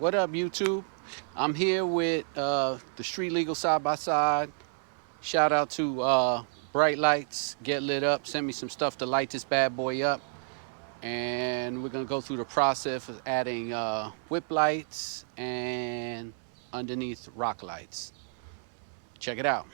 What up, YouTube? I'm here with the Street Legal side by side. Shout out to Bright Lights, Get Lit Up. Send me some stuff to light this bad boy up. And we're gonna go through the process of adding whip lights and underneath rock lights. Check it out.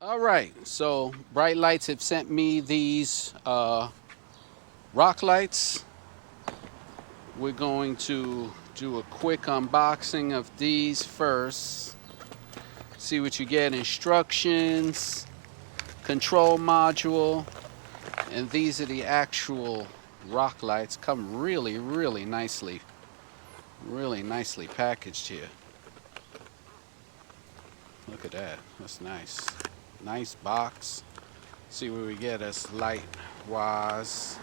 All right, so Bright Lights have sent me these rock lights. We're going to do a quick unboxing of these first. See what you get. Instructions, control module, and these are the actual rock lights. Come really nicely. Really nicely packaged here. Look at that. That's nice. Nice box. See what we get as light wise.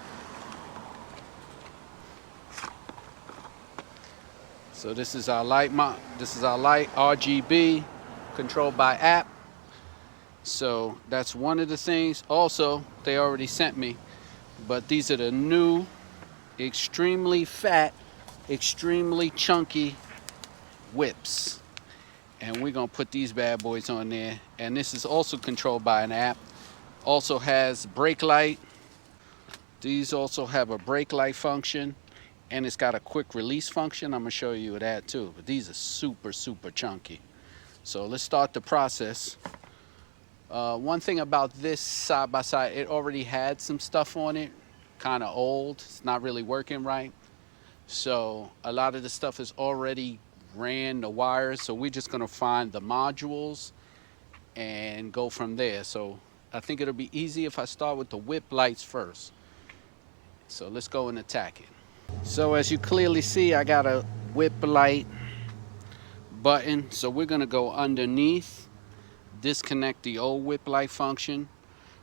So this is our light RGB controlled by app. So that's one of the things. Also, they already sent me, but these are the new extremely fat, extremely chunky whips. And we're gonna put these bad boys on there. And this is also controlled by an app. Also has brake light. These also have a brake light function, and it's got a quick release function. I'm gonna show you that too. But these are super chunky. So let's start the process. One thing about this side by side, it already had some stuff on it, kind of old. It's not really working right. So a lot of the stuff is already ran the wires. So we're just gonna find the modules and go from there. So I think it'll be easy if I start with the whip lights first. So let's go and attack it. So as you clearly see, I got a whip light button. So we're gonna go underneath, disconnect the old whip light function,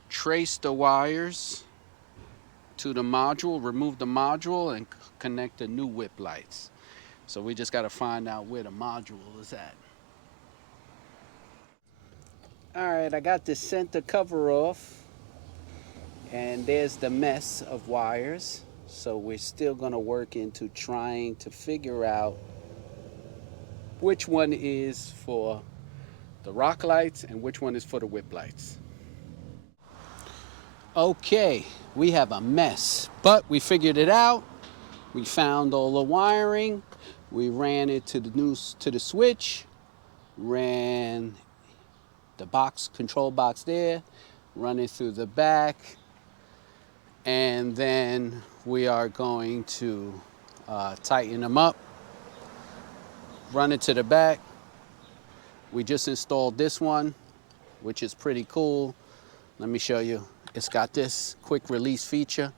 trace the wires to the module, remove the module, and connect the new whip lights. So we just got to find out where the module is at. All right, I got the center cover off, and there's the mess of wires. So we're still going to work into trying to figure out which one is for the rock lights and which one is for the whip lights. Okay, we have a mess, but we figured it out. We found all the wiring. We ran it to the switch, ran the control box there, run it through the back, and then we are going to tighten them up, run it to the back. We just installed this one, which is pretty cool. Let me show you. It's got this quick release feature.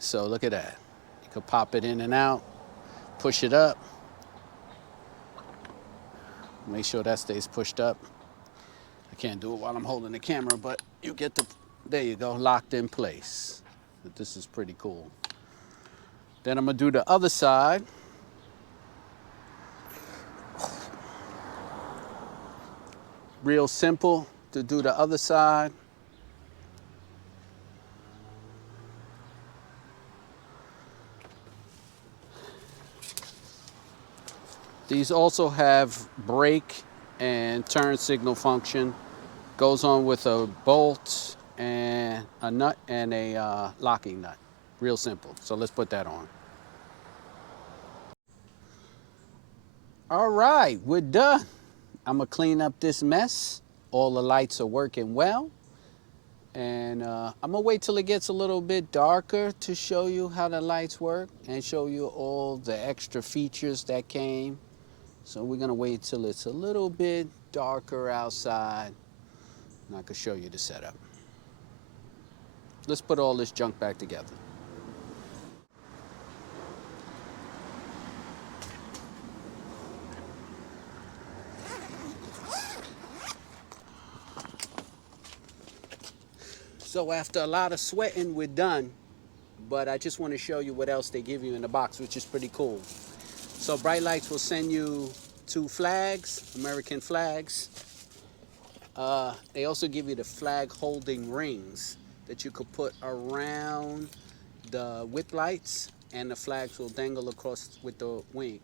So look at that. You can pop it in and out, push it up. Make sure that stays pushed up. I can't do it while I'm holding the camera, but you get there you go, locked in place. This is pretty cool. Then I'm gonna do the other side. Real simple to do the other side. These also have brake and turn signal function. Goes on with a bolt and a nut and a locking nut. Real simple. So let's put that on. All right, we're done. I'm gonna clean up this mess. All the lights are working well. And I'm gonna wait till it gets a little bit darker to show you how the lights work and show you all the extra features that came. So we're gonna wait till it's a little bit darker outside, and I can show you the setup. Let's put all this junk back together. So after a lot of sweating, we're done. But I just want to show you what else they give you in the box, which is pretty cool. So Bright Lights will send you 2 flags, American flags. They also give you the flag holding rings that you could put around the whip lights, and the flags will dangle across with the wing.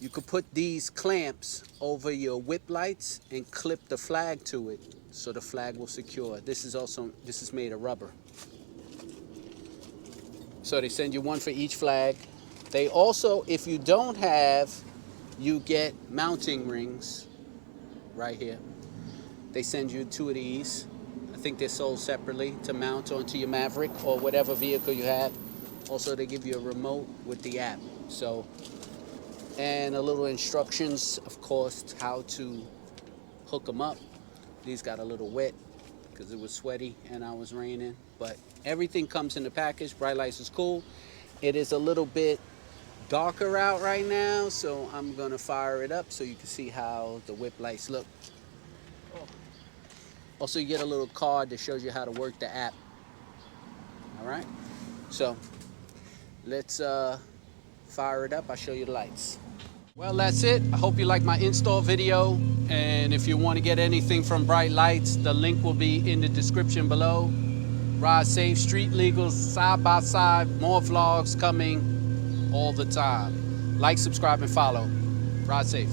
You could put these clamps over your whip lights and clip the flag to it so the flag will secure. This is made of rubber. So they send you one for each flag. They also, if you don't have, you get mounting rings right here. They send you 2 of these. I think they're sold separately to mount onto your Maverick or whatever vehicle you have. Also, they give you a remote with the app. So, and a little instructions, of course, how to hook them up. These got a little wet because it was sweaty and I was raining, but everything comes in the package. Bright Lights is cool. It is a little bit darker out right now, so I'm gonna fire it up so you can see how the whip lights look. Also, you get a little card that shows you how to work the app. All right, so let's fire it up. I'll show you the lights. Well, that's it. I hope you like my install video, and if you want to get anything from Bright Lights, the link will be in the description below. Ride safe, street legal, side by side, more vlogs coming all the time. Like, subscribe, and follow. Ride safe.